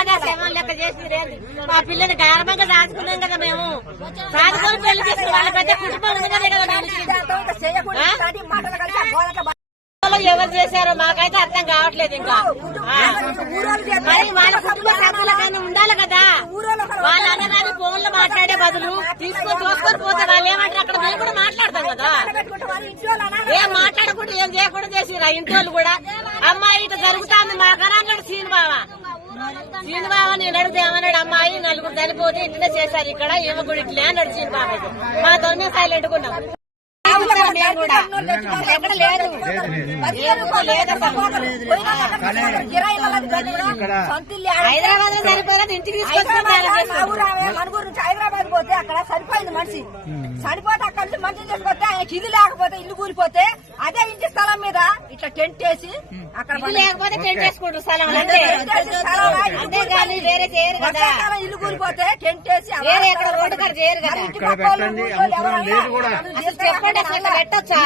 కాదా శవం లెక్క చేసి మా పిల్లని గారమంగా దాచుకున్నాం కదా మేము దాచుకొని పెళ్లి చేసుకుని వాళ్ళ పెద్ద కుటుంబం ఉన్నదే కదా ఎవరు చేశారో మాకైతే అర్థం కావట్లేదు. ఇంకా మరి వాళ్ళ కుటుంబ సభ్యులకైనా ఉండాలి కదా. వాళ్ళ అన్నదాన్ని ఫోన్ లో మాట్లాడే బదులు తీసుకొని చూసుకొని పోతే వాళ్ళు ఏమంటారు అక్కడ మేము కూడా మాట్లాడతాం కదా. ఏం మాట్లాడకుండా ఏం చేయకుండా చేసిరా ఇంటి వాళ్ళు కూడా. అమ్మాయి ఇటు జరుగుతుంది మా కనాడు సీనుబావ నేను అడిగితే ఏమన్నాడు, అమ్మాయి నలుగురు చనిపోతే ఇట్లనే చేశారు ఇక్కడ ఏమో కూడా ఇట్లే అన్నాడు సీనుబావ. మాతో సైలెంట్ ఉన్నాం. ఎక్కడ లేదు హైదరాబాద్ లో సరిపోలేదు ఇంటికి మనుగురు నుంచి హైదరాబాద్ పోతే అక్కడ సరిపోయింది మనిషి. సరిపోతే అక్కడ నుంచి మంచి తీసుకొస్తే ఆయనకి ఇల్లు లేకపోతే ఇల్లు కూలిపోతే అదే ఇంటి స్థలం మీద ఇట్లా టెంట్ వేసి అక్కడ లేకపోతే టెంట్ వేసుకుంటారు స్థలం వేరే చేయరు కదా. ఇల్లు కూలిపోతే టెంట్ వేసి వేరే ఎక్కడ రోడ్డు కాడ చేయరు కదా. ఇంటి పక్క చెప్పండి అసలు పెట్టచ్చా.